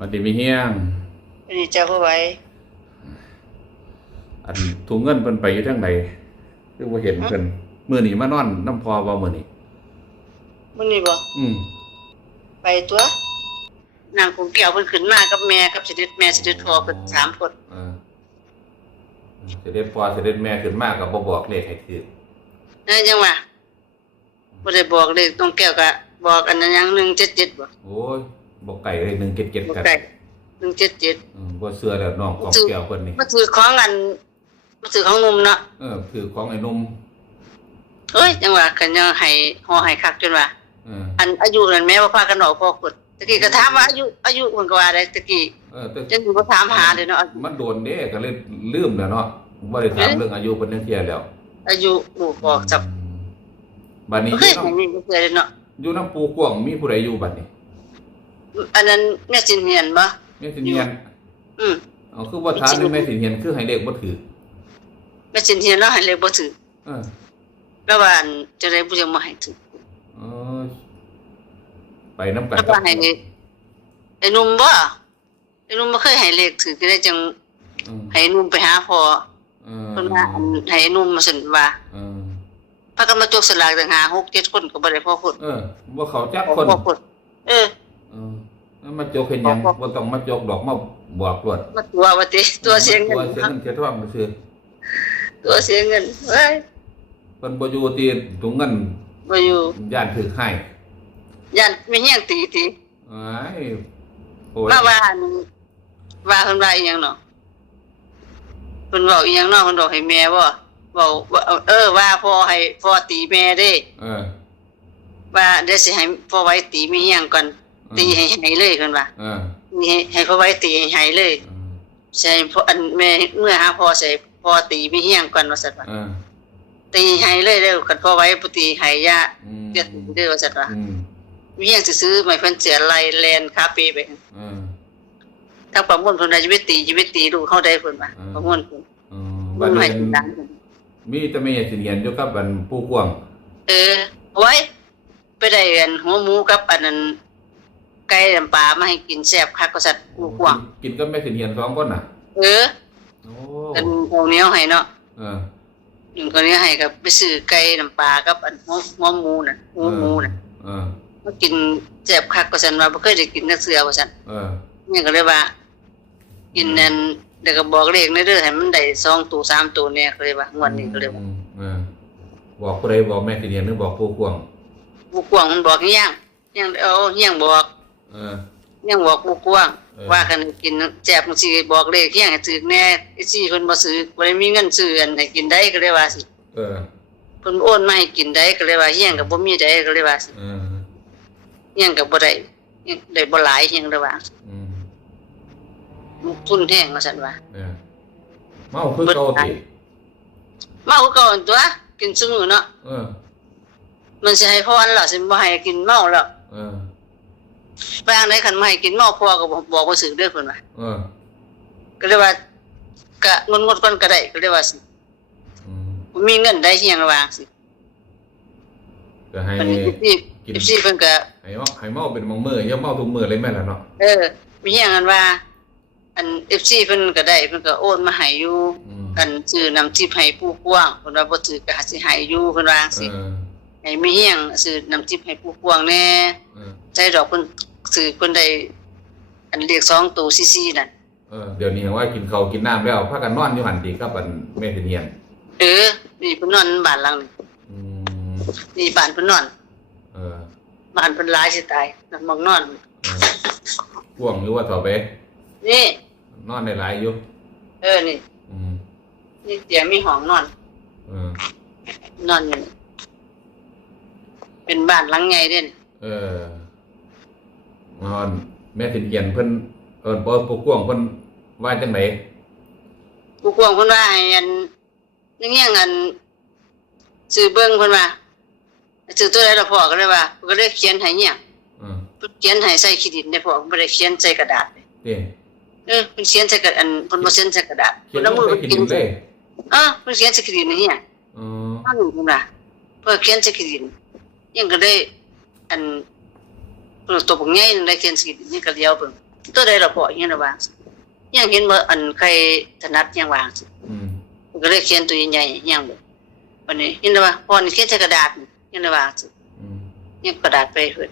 วันที่มีเฮียงดีเจ้าผู้ไว้อันถุงเงินเพิ่นไปอยู่ทางใดคือบ่เห็นเพิ่นมื้อนี้มานอนน้ำพอบ่มื้อนี้มื้อนี้บ่อืมไปตัวนางคงแก้วเพิ่นขึ้นมากับแม่กับเสด็จแม่เสด็จพ่อเพิ่นสามคนเออเสด็จพ่อเสด็จแม่ขึ้นมาก็บ่บอกเลขให้ถือนั่นยังว่าบ่ได้บอกเลยต้องแก้วก็บอกอันนั้นยัง177บ่โอ้ย บ่ไก่เลย177บ่กันไกล177อืมบ่เชื่อแล้วน้องของแก้วเพิ่นนี่มาถือของอันมาถือของหนุ่มเนาะเออคือของไอ้หนุ่มเอ้ยจังว่ากันยังให้ฮอให้คักจนว่าเอออันอายุนั่นแม่ว่าพากันออกพ่อกดตะกี้ก็ถามว่าอายุอายุเพิ่นก็ว่าได้ตะกี้เออแต่จังสิบ่ถามหาเลยเนาะมันโดนเด้ก็เลยลืมแล้วเนาะบ่ได้ถามเรื่องอายุเพิ่นจังเที่ยแล้ว อายุลูกบอกจับอืมบัดนี้บ่อเคยยู่เห็นน้ำนี่บ่เคยเลยเนาะอยู่น้ำปูกว้างมีผู้ใดอยู่บัดนี้ อันนั้นแม่จินเฮียนบ่แม่สิเฮียนอืมเอาคือว่าถามนี่แม่สิเฮียนคือให้เลขบ่ถือแม่จินเฮียนเราให้เลยบ่ถือเออแล้วว่าอันจะได้บ่จะมาให้ถือเออไปน้ำกันแล้วว่าให้ไอ้หนุ่มบ่ไอ้หนุ่มบ่เคยให้เลขถือก็ได้จังอืมให้หนุ่มไปหาพ่อเออเพิ่นว่าอันให้หนุ่มมาซั่นว่าเออพากันมาจกสลากต่างหา6 7คนก็บ่ได้พอคนเออบ่เขาจักคนพอคนเออเออแล้ว มาจกเฮ็ดหยังบ่ต้องมาจกดอกมาบอกรวดมาตัวว่าติตัวเสียเงินตัวเสียเงินเสียทองซื่อตัวเสียเงินเฮ้ยเพิ่นบ่อยู่ที่ถุงเงินบ่อยู่ย่านถือให้ยันไม่เฮียงตีตีเอ้ยโอ้ยมาว่าอันว่าเพิ่นว่าอีหยังเนาะเพิ่นเว้าอีหยังเนาะเพิ่นบอกให้แม่บ่เว้าว่าเออว่าพ่อให้พ่อตีแม่เด้ เออ ว่าเดี๋ยวสิให้พ่อไว้ตีไม่เฮียงก่อน ตีให้ให้เลยเพิ่นว่าเออตีให้ให้พ่อไว้ตีให้ให้เลยเออใช่พ่ออันแม่เมื่อหาพ่อใส่พ่อตีไม่เฮียงก่อนว่าซั่นว่าเออตีให้เลยเด้อกันพ่อไว้บ่ตีให้ย่าอืมเดี๋ยวเด้อว่าซั่นว่าอืมมีเฮียงสิซื้อไม่เพิ่นเสียไล่แลนคาเฟ่ไปเออถ้าประมวลเพิ่นได้ชีวิตตีชีวิตตีลูกเฮาได้เพิ่นว่าอืมประมวลเพิ่นเออมับัดนนี้ให้เห็นดังมีแต่แม่สิเฮียนอยู่กับอันผู้กว้างเออไว้ไปได้อันหัวหมูกับอันนั้น ไก่น้ำปลามาให้กินแซ่บคักก็สัตว์ลูกกวางกินกับแม่สิเฮียนสองคนน่ะ เออโอ้กันข้าวเหนียวให้เนาะเออกินข้าวเหนียวให้กับไปซื้อไก่น้ำปลากับอันหัวหัวหมูน่ะหัวหมูน่ะเออมากินแซ่บคักก็สันว่าบ่เคยได้กินนักเสือว่าซั่นเออนี่ก็เลยว่า กินนั่นเดี๋ยวก็บอกเลขในเด้อให้มันได้2ตัว3ตัวเนี่ยก็เลยว่างวดนี้ก็เลยว่าอืมเออบอกผู้ใดบอกแม่สิเฮียนหรือบอกผู้กว้างผู้กวางมันบอกอีหยังยังเอาอีหยังบอก เออ ยังบอกผู้กวางเออ ว่ากันกินแจกจังซี่บอกเลขอีหยังให้ถึกแน่อีซี่เพิ่นบ่ซื้อบ่ได้มีเงินซื้ออันให้กินได้ก็เลยว่าสิเออเพิ่นโอนมาให้กินได้ก็เลยว่าเฮียงก็บ่มีได้ก็เลยว่าสิเออเฮียงก็บ่ได้เฮียงได้บ่หลายเฮียงเลยว่าอืมลูกทุนแห้งว่าซั่นว่า เออเมาคือเก่าติเมาคือเก่าอันตัวกินซุมื้อเนาะเออ มันสิให้พรล่ะสิบ่ให้กินเมาแล้ว เออ ไปทางใดคันบ่ให้กินเมาพ่อก็บอกบอกบ่ซื้อเด้อเพิ่นว่าเออก็เลยว่าก็งดๆก่อนก็ได้ก็เลยว่าสิอืมบ่มีเงินได้เฮียงว่าสิก็ให้ มันนี่กิน สิเพิ่นก็ ให้เมาให้เมาเป็นบางมื้ออย่าเมาทุกมื้อเลยแม่นล่ะเนาะเออ มีอย่างนั้นว่า อัน FC เพิ่นก็ได้เพิ่นก็โอนมาให้อยู่อืมอันซื้อน้ำทิพย์ให้ผู้กว้างเพิ่นว่าบ่ถือก็สิให้อยู่เพิ่นว่าจังเอซี่อให้มีเฮียงซื้อน้ำทิพย์ให้ผู้กว้างแน่เออใจดอกเพิ่น ซื้อเพิ่นได้อันเรียก2ตัวซี่ๆนั่นเออเดี๋ยวนี้ว่ากินข้าวกินน้ำแล้วพากันนอนอยู่หั่นติกับอันแม่สิเฮียนเออนี่เพิ่นนอนบ้านหลังนี้อืมนี่บ้านเพิ่นนอนเออบ้านเพิ่นหลายสิตายนั่นมองนอนเออพ่วงหรือว่าต่อไปนี่ นอนได้หลายอยู่เออนี่ อืมนี่เตียงมีห้องนอน เออนอนอยู่นี่เป็นบ้านหลังใหญ่เด้นี่เออ นอนแม่สิเฮียนเพิ่นเอิ้นบ่ผู้กวางเพิ่นว่าจังไดผู้กว้างเพิ่นว่าให้อันนี่เงี้ยงอันซื้อเบิ่งเพิ่นว่าซื้อตัวใดล่ะพ่อก็เลยว่าเพิ่นก็เลยเขียนให้เนี่ยเออเพิ่นเขียนให้ใส่ขีดินได้พ่อเพิ่นบ่ได้เขียนใส่กระดาษเด้เออเพิ่นเขียนใส่กระอันเพิ่นบ่เขียนใส่กระดาษเขียเพิ่นนลเอางมือไปไปกิกินนเลยเออเพิ่นเขียนใส่ขีดินนี่เนี่ยอ๋ออ้าวเพิ่นว่าเพิ่นเขียนใส่ขีดินยังก็ได้อันเพิ่น ตัวบักใหญ่นึงได้เขียนสีดินนี่ก็เดียวเพิ่นตัวใดเราพออย่างนี้ระว่ายังเห็นว่าอันใครถนัดยังวางอืมก็เลยเขียนตัวใหญ่ๆยังเลยวันนี้เห็นว่าพอนี่เขียนใส่กระดาษยังระวาสิอืมยังกระดาษไปเพิ่น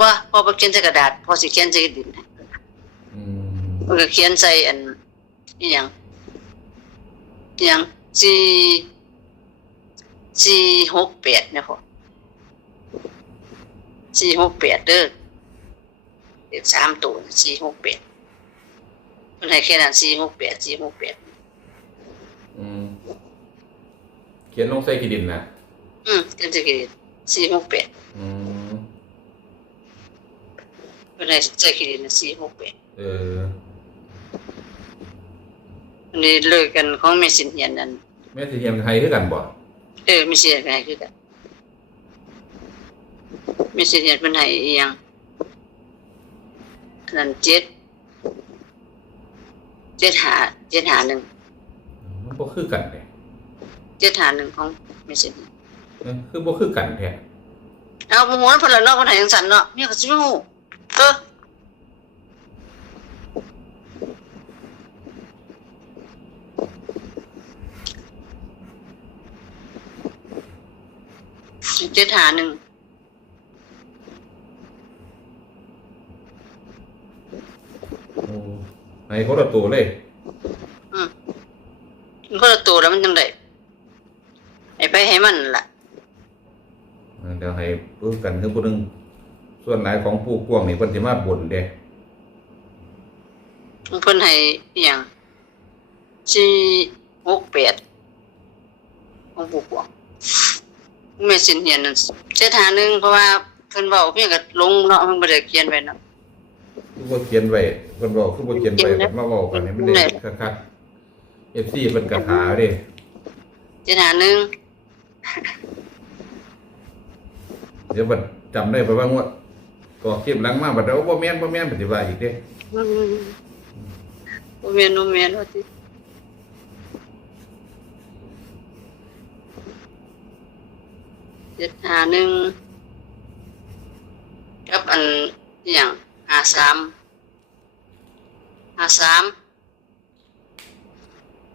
ว่าพอไปเขียนใส่กระดาษ พอสิเขียนใส่ดินอืมมันก็เขียนใส่อันอีหยังยังสี่สี่หกแปดเนี่ยพอ สี่หกแปดเด้อเด็กสามตัวสี่หกแปดมันให้แค่นั้นสี่หกแปดสี่หกแปดอืมเขียนลงใส่กี่ดินนะอืมเต็มที่กี่สี่หกแปดอืมมันให้ใส่กี่ดินสี่หกแปดเอออันนี้เลิกกันของแม่สินเฮียนนั่นแม่สิเฮียนไทยคือกันบ่เออไม่เสียกันคือกัน ไม่เสียเพิ่นให้อีหยังนั่นเจ็ดเจ็ดหาเจ็ดหาหนึ่งมันบ่คือกันเนี่ยเจ็ดหาหนึ่งของไม่เสียเออคือบ่คือกันแท้เอาหมูนเพิ่นละเนาะเพิ่นให้จังซั่นเนาะเนี่ยก็สิบ่ฮู้เออเจ็ดหาหนึ่ง โอ้ ให้คนละตัวเลย อืมมันคนละตัวแล้วมันจังไดไอ้ไปให้มันล่ะเออเดี๋ยวให้รู้กันคือผู้หนึงส่วนหลายของผู้กวางนี่เพิ่นสิมาบ่นเด้เพิ่นให้อหย่างสี่หกแปดของผู้ปกครองแม่สินเฮียนนั่นเจ็ดหาหนึ่งเพราะว่าเพิ่นเว้าเพียงก็ลงเนาะเพิ่นบ่ได้เขียนไว้เนาะคือ บ่เขียนไว้เพิ่นบอกคือบ่เขียนไว้เขียนไว้เพิ่นมาเว้ากันให้มันได้คักๆ FC เพิ่นก็หาเด้เจ็ดหาหนึ่งเดี๋ยวบัดจำได้เพราะว่างวดก็คลิปหลังมาบัดเอาบ่แม่นบ่แม่นปฏิบัติอีกเด้อืมบ่แม่นบ่แม่นว่าติเจ็ดหาหนึ่งกับอันอหย่างหาสาม หาสาม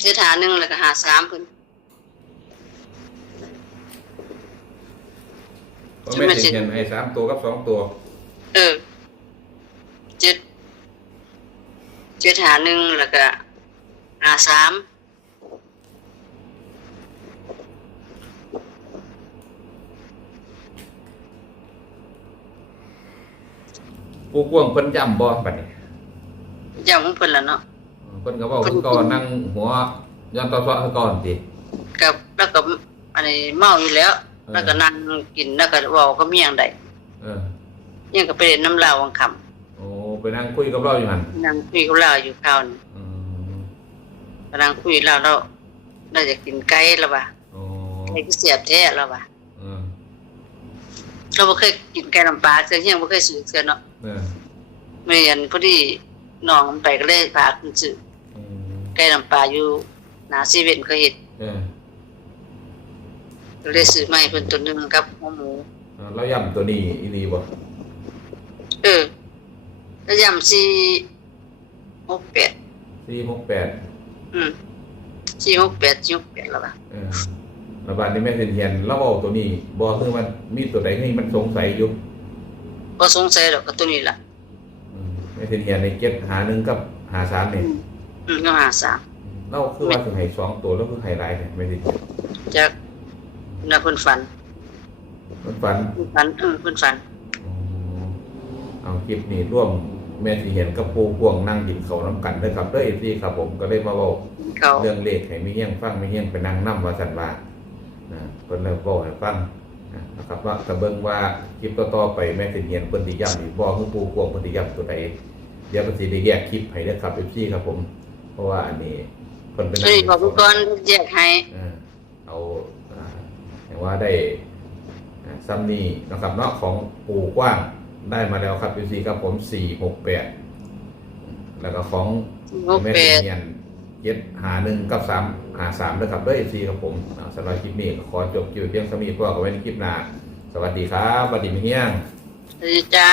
เจ็ดหาหนึ่งแล้วก็หาสามเพิ่นบ่แม่นสิเขียนให้สามตัวกับสองตัว เออเจ็ดเจ็ดหาหนึ่งแล้วก็หาสามผู้กวางเพิ่นย้ำบ่บัดนี้ ย้ำของเพิ่นละเนาะเพิ่นก็เว้าเพิ่นก็นั่งหัวย้อนต่อๆคือก่อนติกับแล้วก็อันนี้เมาอยู่แล้วออแล้วก็นั่งกินแล้วก็เว้าก็เมียงได้เออยังก็ไปเล่นน้ำลาววังคำโอ้ไปนั่งคุยกับเราอยู่หั่นนั่งคุยกับเราอยู่คราวนี้อืมกำลังคุยเราเราเราจะกินไก่แล้วว่ะโอ้ไก่ก็เสียบแท้แล้วว่ะเออเราบ่เคยกินไก่น้ำปลาเทื่อยังบ่เคยซื้อเทื่อเนาะ เออ ไม่อันพอดี น้องมันไปก็เลยพาขึ้นซื้ออืมไก่น้ำปลาอยู่หน้าซีเว่นเขาเฮ็ดเออก็เลยซื้อมาให้เพิ่นตัวหนึงกับหัวหมูเออเราย้ำตัวนี้อีหลีบ่เออแล้วยำสี่หกแปด468อืมสี่หกแปดสี่หกแปดแล้วป่ะเออระบาดนี้แม่เฮียนเราเว้าตัวนี้บ่คือมันมีตัวใดให้มันสงสัยอยู่ก็สงสัยดอกกับตัวนี้ล่ะอืม ไม่เป็นเฮียในเจ็ดหาหนึ่งกับหาสามเนี่ยอืมก็หาสามเราคือว่าถึงให้สองตัวแล้วคือไฮไลท์เนี่ยไม่ได้จากนักเพิ่นฝันมันฝันเพิ่นฝันเออเพิ่นฝันอ๋อเอาคลิปนี้ร่วมแม่ที่เห็นกับปูพวงนั่งกินเขาวน้ำกันด้วยครับเด้อเอฟซีครับผมก็เลยมาบอกเขาเรื่องเลขให้ไม่เฮี้ยงฟังไม่เฮี้ยงไปนั่งนั่ว่าสันว่านะเพิ่นเลยบอกให้ฟัง นะครับว่าตะเบิงว่าคลิปต่อๆไปแม่ที่เห็นเพิ่นสิย้ำอีกบอกคือปูพวงเพิ่นสิย้ำตัวใดเดี๋ยวเพิ่นสิได้แยกคลิปให้เด้อครับเอฟซีครับผม เพราะว่าอันนี้เพิ่นเป็นตัวนี้บอกก่อนแยกให้เออเอาอ่าอย่างว่าได้อ่าซัมนี่นะครับเนาะของปูกว้างได้มาแล้วครับ UC ครับผมสี่หกแปดแล้วก็ของหกแม่แปดเนียน เจ็ดหาหนึ่งกับสามหาสามด้วยครับด้วยซีครับผมสำหรับคลิปนี้ขอจบคิวเพียงสมีพวกเอาไว้ในคลิปหน้า สวัสดีครับสวัสดีพี่เฮียงสวัสดีจ้า